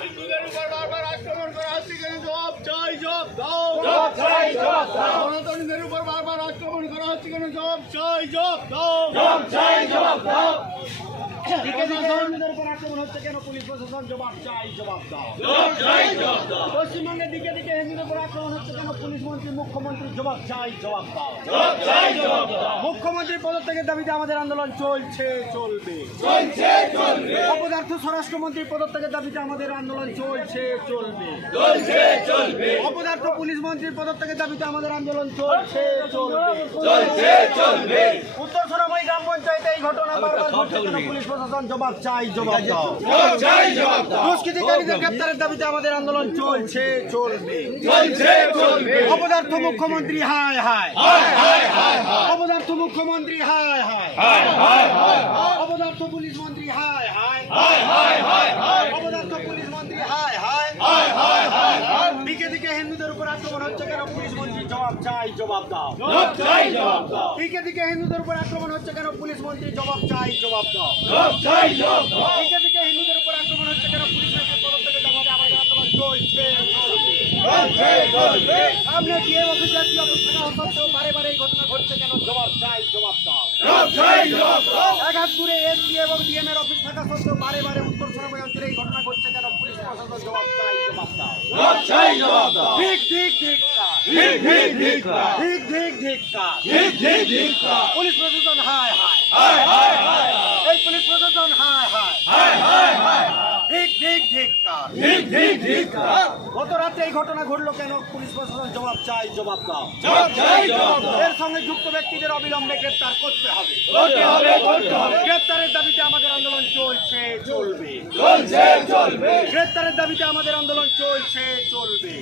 হিন্দুদের উপর বারবার আক্রমণ করা হচ্ছে কেন জবাব চাই জবাব দাও। উপর বারবার আক্রমণ করা হচ্ছে কেন জবাব চাই জবাব দাও হিন্দুদের উপর আক্রমণ হচ্ছে কেন পুলিশ প্রশাসন জবাব চাই জবাব দাও। পশ্চিমবঙ্গের দিকে দিকে হিন্দুদের উপর আক্রমণ হচ্ছে কেন মন্ত্রী মুখ্যমন্ত্রী জবাব চাই জবাব দাও। মুখ্যমন্ত্রী পদত্যাগের দাবিতে আমাদের আন্দোলন চলছে চলবে। অপদার্থ স্বরাষ্ট্রমন্ত্রীর পদত্যাগের দাবিতে আমাদের আন্দোলন চলছে চলবে। অপদার্থ পুলিশ মন্ত্রীর পদত্যাগের দাবিতে আমাদের আন্দোলন চলছে চলবে। উত্তর সোনাময়ী গ্রাম পঞ্চায়েতে এই ঘটনা বারবার ঘটছে পুলিশ প্রশাসন জবাব চাই জবাব দাও। দুষ্কৃতিকারীদের গ্রেপ্তারের দাবিতে আমাদের আন্দোলন চলছে চলবে। অপদার্থ মুখ্যমন্ত্রী, হায় হায়। অপদার্থ মুখ্যমন্ত্রী, হায় হায়। অপদার্থ পুলিশ মন্ত্রী, হায় হায়। অপদার্থ পুলিশ মন্ত্রী, হায় হায়। দিকে দিকে হিন্দুদের উপর আক্রমণ হচ্ছে কেন? পুলিশ মন্ত্রী জবাব চাই, জবাব দাও। দিকে দিকে হিন্দুদের উপর আক্রমণ হচ্ছে কেন? পুলিশ মন্ত্রী জবাব চাই, জবাব দাও। দিকে দিকে হিন্দুদের উপর আক্রমণ হচ্ছে কেন? পুলিশ মন্ত্রী চলবে। সামনে গিয়ে অফিস জাতীয় অফিস থাকা সত্ত্বেও বারে বারে এই ঘটনা ঘটছে কেন? জবাব চাই জবাব দাও একাত্তরে এসপি এবং ডিএম এর অফিস থাকা সত্ত্বেও বারে বারে উত্তর সোনাময় অঞ্চলে এই ঘটনা ঘটছে কেন? পুলিশ প্রশাসন জবাব চাই জবাব দাও ঠিক ঠিক ঠিক ঠিক ঠিক ঠিক পুলিশ প্রশাসন হায় হায়। এই পুলিশ প্রশাসন হায় হায় ঠিক ঠিক ঠিক গত রাতে এই ঘটনা ঘটলো কেন? পুলিশ প্রশাসন জবাব চাই জবাব দাও। এর সঙ্গে যুক্ত ব্যক্তিদের অবিলম্বে গ্রেপ্তার করতে হবে। গ্রেপ্তারের দাবিতে আমাদের আন্দোলন চলছে চলবে। গ্রেপ্তারের দাবিতে আমাদের আন্দোলন চলছে চলবে।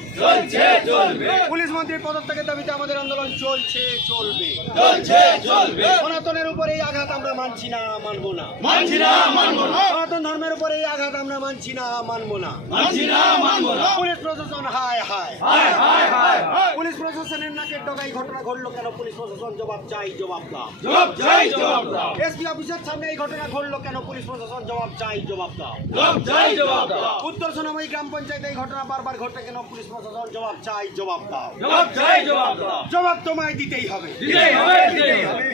পুলিশ মন্ত্রীর পদত্যাগের দাবিতে আমাদের আন্দোলন চলছে চলবে। সনাতনের উপরে এই আঘাত আমরা মানছি না মানবো না। সনাতন ধর্মের উপরে এই আঘাত আমরা মানছি না মানবো না। পুলিশ প্রশাসন হায় হায়। পুলিশ প্রশাসনের নাকের ডগাই ঘটনা ঘটলো কেন? পুলিশ প্রশাসন জবাব চাই জবাব দাও। এসপি অফিসের সামনে এই ঘটনা ঘটলো কেন? পুলিশ প্রশাসন জবাব চাই জবাব দাও। উত্তর সোনাময়ী গ্রাম পঞ্চায়েতে এই ঘটনা বারবার ঘটে কেন? পুলিশ প্রশাসন জবাব চাই জবাব দাও। জবাব তোমায় দিতেই হবে।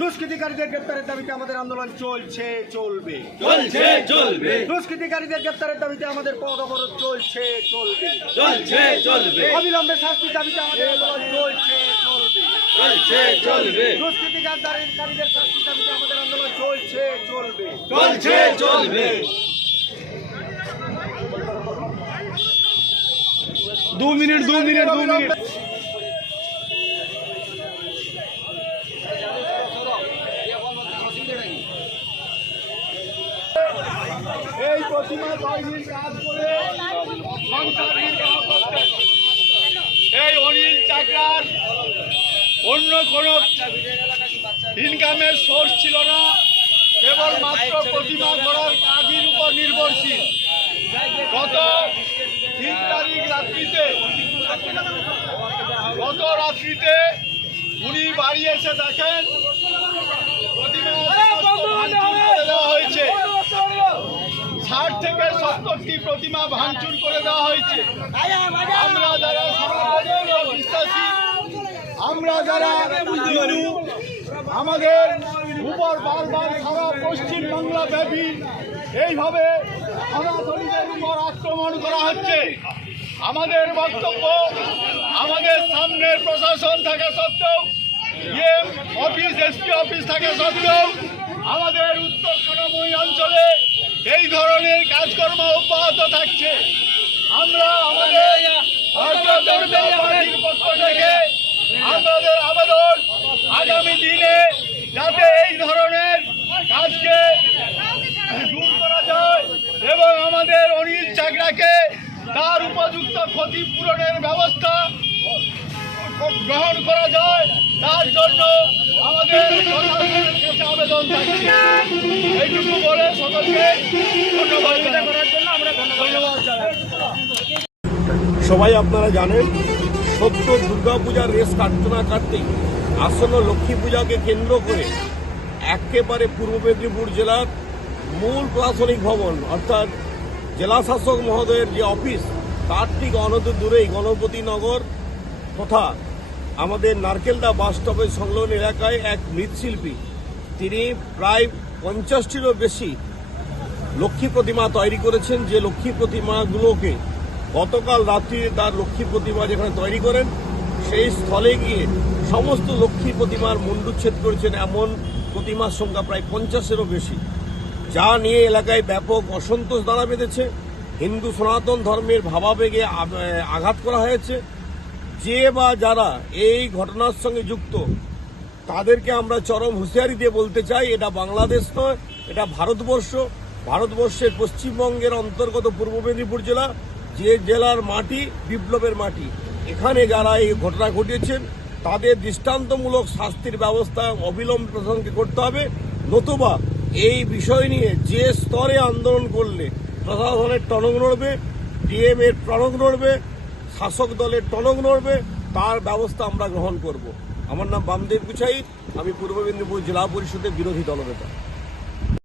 দুষ্কৃতিকারীদের গ্রেপ্তারের দাবিতে আমাদের আন্দোলন চলছে চলবে। চলছে চলবে। দুষ্কৃতিকারীদের গ্রেপ্তারের দাবিতে আমাদের পদ অবরোধ চলছে চলবে। চলছে চলবে। অবিলম্বে শাস্তির দাবিতে আমাদের আন্দোলন চলছে চলবে। চলছে চলবে। দুষ্কৃতিকারীদের শাস্তির দাবিতে আমাদের আন্দোলন চলছে চলবে। চলছে চলবে। দু মিনিট দু মিনিট দু মিনিট। এই প্রতিমা তৈরির কাজ করে সংসার নির্বাহ করতেন এই অনিল চাকরার অন্য কোনো ইনকামের সোর্স ছিল না কেবল মাত্র প্রতিমা করার কাজের উপর নির্ভরশীল। গত তিন তারিখ রাত্রিতে গত রাত্রিতে উনি বাড়ি এসে দেখেন প্রতিমা ভাঙচুর করে দেওয়া হয়েছে। ষাট থেকে সত্তরটি প্রতিমা ভাঙচুর করে দেওয়া হয়েছে। আমরা যারা বিশ্বাসী আমরা যারা আমাদের উপর বারবার সারা পশ্চিম বাংলা ব্যাপী এইভাবে সনাতনীদের উপর আক্রমণ করা হচ্ছে। আমাদের বক্তব্য আমাদের সামনের প্রশাসন থাকা সত্ত্বেও ইএম অফিস, এসপি অফিস থাকা সত্ত্বেও, আমাদের উত্তর সোনাময়ী অঞ্চলে এই ধরনের কাজকর্ম অব্যাহত থাকছে। আমরা আমাদের পক্ষ থেকে আমাদের আবেদন আগামী দিনে যাতে এই ধরনের কাজকে দূর করা যায় এবং আমাদের অনিল চাকরাকে তার উপযুক্ত ক্ষতিপূরণের ব্যবস্থা গ্রহণ করা যায়, তার জন্য আমাদের আবেদন থাকছে এইটুকু বলে সকলকে ধন্যবাদ করার জন্য আমরা ধন্যবাদ সবাই আপনারা জানেন সত্য দুর্গা পূজার রেস কাটতে না কাটতেই আসন্ন লক্ষ্মী পূজাকে কেন্দ্র করে একেবারে পূর্ব মেদিনীপুর জেলার মূল প্রশাসনিক ভবন, অর্থাৎ জেলা শাসক মহোদয়ের যে অফিস, তার ঠিক অনত দূরেই গণপতিনগর তথা আমাদের নারকেলদা বাস স্টপের সংলগ্ন এলাকায় এক মৃৎশিল্পী। তিনি প্রায় পঞ্চাশটিরও বেশি লক্ষ্মী প্রতিমা তৈরি করেছেন, যে লক্ষ্মী প্রতিমাগুলোকে গতকাল রাত্রি তার লক্ষ্মী প্রতিমা যেখানে তৈরি করেন, সেই স্থলে গিয়ে সমস্ত লক্ষ্মী প্রতিমার মুন্ডুচ্ছেদ করেছেন এমন প্রতিমার সংখ্যা প্রায় পঞ্চাশেরও বেশি। যা নিয়ে এলাকায় ব্যাপক অসন্তোষ দ্বারা বেঁধেছে। হিন্দু সনাতন ধর্মের ভাবাবেগে আঘাত করা হয়েছে। যে বা যারা এই ঘটনার সঙ্গে যুক্ত, তাদেরকে আমরা চরম হুঁশিয়ারি দিয়ে বলতে চাই, এটা বাংলাদেশ নয়, এটা ভারতবর্ষ। ভারতবর্ষের পশ্চিমবঙ্গের অন্তর্গত পূর্ব মেদিনীপুর জেলা। যে জেলার মাটি বিপ্লবের মাটি। এখানে যারা এই ঘটনা ঘটিয়েছেন তাদের দৃষ্টান্তমূলক শাস্তির ব্যবস্থা অবিলম্বে প্রশাসনকে করতে হবে। নতুবা এই বিষয় নিয়ে যে স্তরে আন্দোলন করলে প্রশাসনের টনক নড়বে, ডিএম এর টনক নড়বে, শাসক দলের টনক নড়বে, তার ব্যবস্থা আমরা গ্রহণ করব। আমার নাম বামদেব গুছাই আমি পূর্ব মেদিনীপুর জেলা পরিষদের বিরোধী দলনেতা।